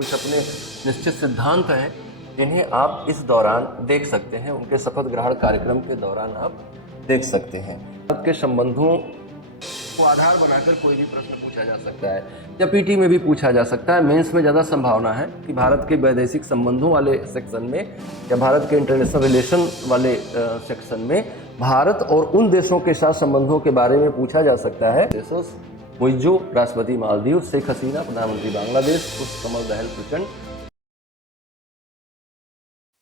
कुछ अपने निश्चित सिद्धांत हैं जिन्हें आप इस दौरान देख सकते हैं, उनके शपथ ग्रहण कार्यक्रम के दौरान आप देख सकते हैं। भारत के संबंधों को आधार बनाकर कोई भी प्रश्न पूछा जा सकता है या पीटी में भी पूछा जा सकता है। मेंस में ज़्यादा संभावना है कि भारत के वैदेशिक संबंधों वाले सेक्शन में या भारत के इंटरनेशनल रिलेशन वाले सेक्शन में भारत और उन देशों के साथ संबंधों के बारे में पूछा जा सकता है। मुइज़्ज़ो राष्ट्रपति मालदीव, शेख हसीना प्रधानमंत्री बांग्लादेश, पुष्पकमल दहल प्रचंड।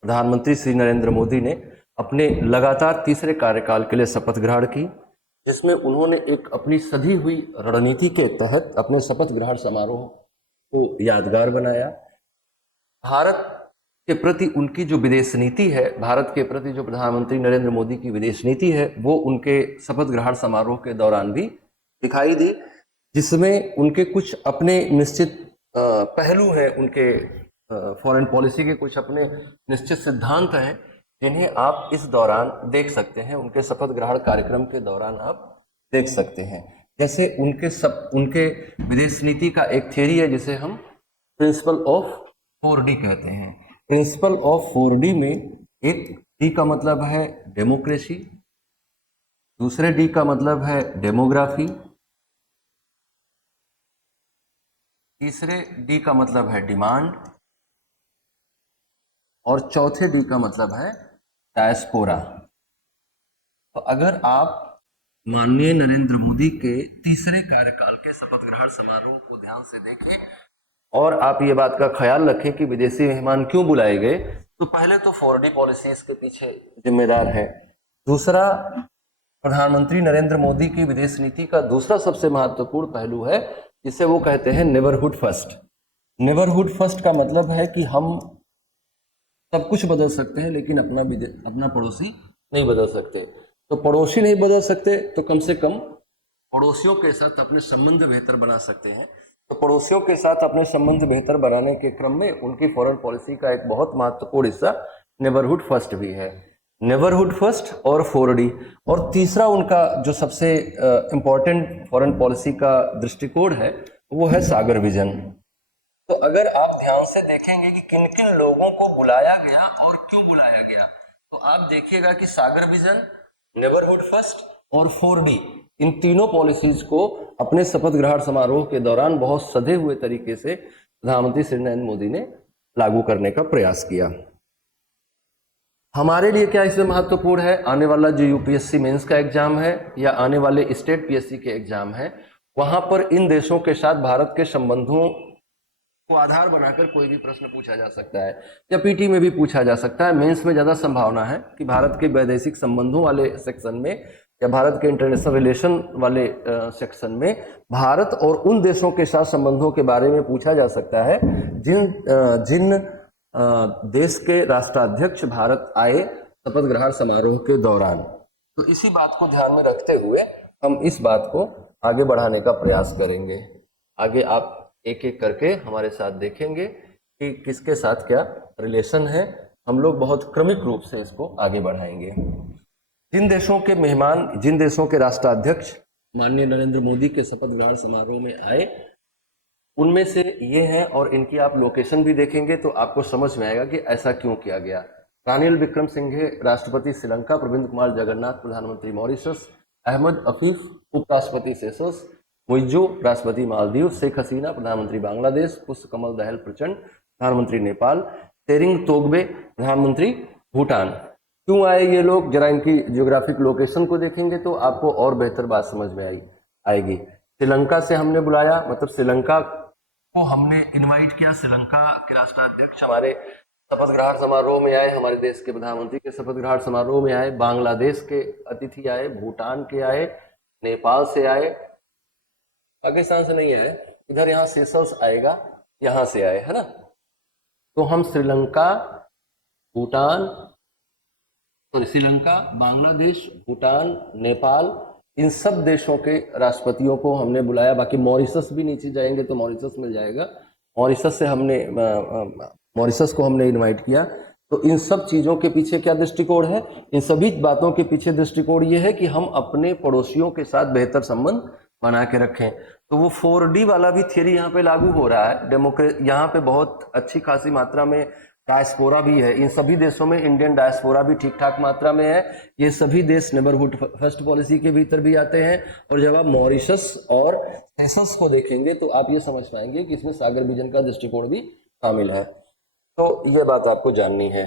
प्रधानमंत्री श्री नरेंद्र मोदी ने अपने लगातार तीसरे कार्यकाल के लिए शपथ ग्रहण की, जिसमें उन्होंने एक अपनी सधी हुई रणनीति के तहत अपने शपथ ग्रहण समारोह को यादगार बनाया। भारत के प्रति उनकी जो विदेश नीति है, भारत के प्रति जो प्रधानमंत्री नरेंद्र मोदी की विदेश नीति है, वो उनके शपथ ग्रहण समारोह के दौरान भी दिखाई दी, जिसमें उनके कुछ अपने निश्चित पहलू हैं, उनके फॉरेन पॉलिसी के कुछ अपने निश्चित सिद्धांत हैं जिन्हें आप इस दौरान देख सकते हैं, उनके शपथ ग्रहण कार्यक्रम के दौरान आप देख सकते हैं। जैसे उनके विदेश नीति का एक थ्योरी है जिसे हम प्रिंसिपल ऑफ 4D कहते हैं। प्रिंसिपल ऑफ 4D में एक डी का मतलब है डेमोक्रेसी, दूसरे डी का मतलब है डेमोग्राफी, तीसरे डी का मतलब है डिमांड और चौथे डी का मतलब है डायस्पोरा। तो अगर आप माननीय नरेंद्र मोदी के तीसरे कार्यकाल के शपथ ग्रहण समारोह को ध्यान से देखें और आप ये बात का ख्याल रखें कि विदेशी मेहमान क्यों बुलाए गए, तो पहले तो 4D पॉलिसी इसके पीछे जिम्मेदार है। दूसरा, प्रधानमंत्री नरेंद्र मोदी की विदेश नीति का दूसरा सबसे महत्वपूर्ण पहलू है जिसे वो कहते हैं नेबरहुड फर्स्ट। नेबरहुड फर्स्ट का मतलब है कि हम सब कुछ बदल सकते हैं लेकिन अपना पड़ोसी नहीं बदल सकते। तो पड़ोसी नहीं बदल सकते तो कम से कम पड़ोसियों के साथ अपने संबंध बेहतर बना सकते हैं। तो पड़ोसियों के साथ अपने संबंध बेहतर बनाने के क्रम में उनकी फॉरेन पॉलिसी का एक बहुत महत्वपूर्ण हिस्सा नेबरहुड फर्स्ट भी है। नेबरहुड फर्स्ट और 4D। और तीसरा उनका जो सबसे इम्पोर्टेंट फॉरेन पॉलिसी का दृष्टिकोण है वो है सागर विजन। तो अगर आप ध्यान से देखेंगे कि किन किन लोगों को बुलाया गया और क्यों बुलाया गया, तो आप देखिएगा कि सागर विजन, नेबरहुड फर्स्ट और 4D, इन तीनों पॉलिसीज को अपने शपथ ग्रहण समारोह के दौरान बहुत सधे हुए तरीके से प्रधानमंत्री श्री नरेंद्र मोदी ने लागू करने का प्रयास किया। हमारे लिए क्या इसमें महत्वपूर्ण है, आने वाला जो यूपीएससी मेंस का एग्जाम है या आने वाले स्टेट पीएससी के एग्जाम है, वहां पर इन देशों के साथ भारत के संबंधों को आधार बनाकर कोई भी प्रश्न पूछा जा सकता है या पीटी में भी पूछा जा सकता है। मेंस में ज़्यादा संभावना है कि भारत के वैदेशिक संबंधों वाले सेक्शन में या भारत के इंटरनेशनल रिलेशन वाले सेक्शन में भारत और उन देशों के साथ संबंधों के बारे में पूछा जा सकता है जिन देश के राष्ट्राध्यक्ष भारत आए शपथ ग्रहण समारोह के दौरान। तो इसी बात को ध्यान में रखते हुए हम इस बात को आगे बढ़ाने का प्रयास करेंगे। आगे आप एक एक करके हमारे साथ देखेंगे कि किसके साथ क्या रिलेशन है। हम लोग बहुत क्रमिक रूप से इसको आगे बढ़ाएंगे। जिन देशों के मेहमान, जिन देशों के राष्ट्राध्यक्ष माननीय नरेंद्र मोदी के शपथ ग्रहण समारोह में आए, उनमें से ये हैं और इनकी आप लोकेशन भी देखेंगे तो आपको समझ में आएगा कि ऐसा क्यों किया गया। रानिल विक्रमसिंघे राष्ट्रपति श्रीलंका, प्रविंद कुमार जगन्नाथ प्रधानमंत्री मॉरिशस, अहमद अफीफ उपराष्ट्रपति सेशल्स, मुइज़्ज़ो राष्ट्रपति मालदीव, शेख हसीना प्रधानमंत्री बांग्लादेश, पुष्पकमल दहल प्रचंड प्रधानमंत्री नेपाल, त्शेरिंग तोब्गे प्रधानमंत्री भूटान। क्यों आए ये लोग, जरा इनकी जियोग्राफिक लोकेशन को देखेंगे तो आपको और बेहतर बात समझ में आएगी। श्रीलंका से हमने बुलाया, मतलब श्रीलंका को हमने इनवाइट किया। श्रीलंका के राष्ट्राध्यक्ष हमारे शपथ ग्रहण समारोह में आए, हमारे देश के प्रधानमंत्री के शपथ ग्रहण समारोह में आए, बांग्लादेश के अतिथि आए, भूटान के आए, नेपाल से आए, पाकिस्तान से नहीं आए, इधर यहाँ सेशल्स आएगा, यहाँ से आए, है ना। तो हम श्रीलंका, बांग्लादेश, भूटान, नेपाल, इन सब देशों के राष्ट्रपतियों को हमने बुलाया। बाकी मॉरिशस भी नीचे जाएंगे तो मॉरिशस मिल जाएगा, मॉरिशस को हमने इनवाइट किया। तो इन सब चीज़ों के पीछे क्या दृष्टिकोण है, इन सभी बातों के पीछे दृष्टिकोण ये है कि हम अपने पड़ोसियों के साथ बेहतर संबंध बना के रखें। तो वो 4D वाला भी थियरी यहाँ पे लागू हो रहा है। यहाँ पे बहुत अच्छी खासी मात्रा में डायस्पोरा भी है। इन सभी देशों में इंडियन डायस्पोरा भी ठीक ठाक मात्रा में है। ये सभी देश नेबरहुड फर्स्ट पॉलिसी के भीतर भी आते हैं। और जब आप मॉरिशस और सेशल्स को देखेंगे तो आप ये समझ पाएंगे कि इसमें सागर विजन का दृष्टिकोण भी शामिल है। तो ये बात आपको जाननी है।